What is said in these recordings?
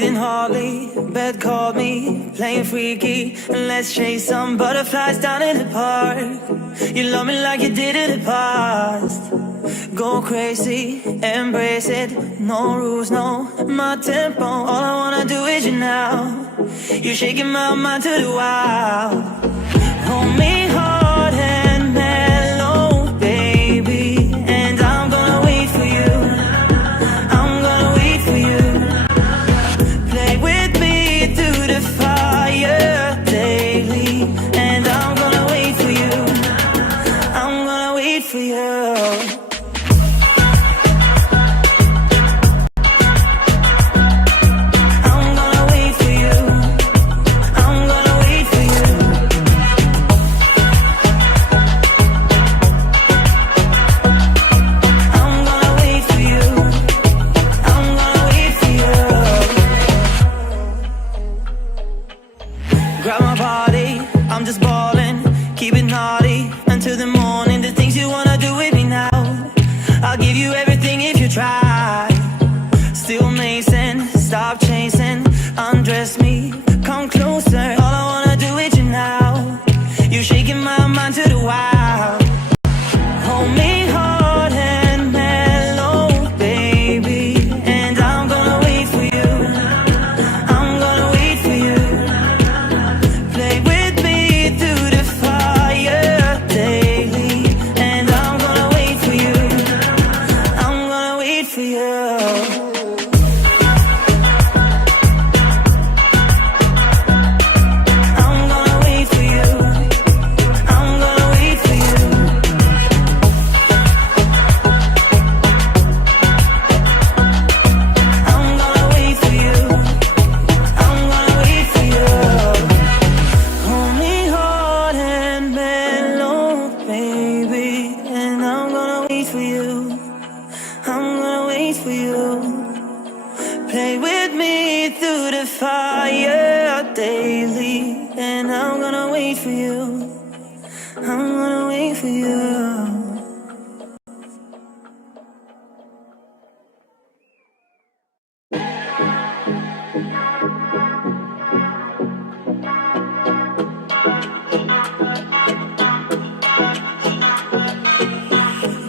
Breathing hardly, bed called me, playing freaky, and let's chase some butterflies down in the park. You love me like you did in the past. Go crazy, embrace it, no rules, no, my tempo. All I wanna do is you now. You're shaking my mind to the wild. Hold me hard and mellow, baby, and I'm gonna wait for you. I'm gonna wait for you. Play with me through the fire daily, and I'm gonna wait for you. I'm gonna wait for you. Grab my body, I'm just ballin', keep it naughty until the morning. The things you wanna do with me now, I'll give you everything if you try. Still Mason, stop chasing, undress me, come closer. All I wanna do is you now. You're shaking my mind to the wild. Hold me hard and mellow, baby, and I'm gonna wait for you. I'm gonna wait for you. Play with me through the fire daily, and I'm gonna wait for you. I'm gonna wait for you. Play with me through the fire daily, and I'm gonna wait for you. I'm gonna wait for you.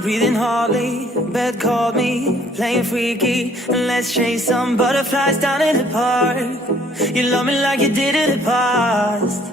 Breathing hardly, bed called me, playing freaky, and let's chase some butterflies down in the park. You love me like you did in the past.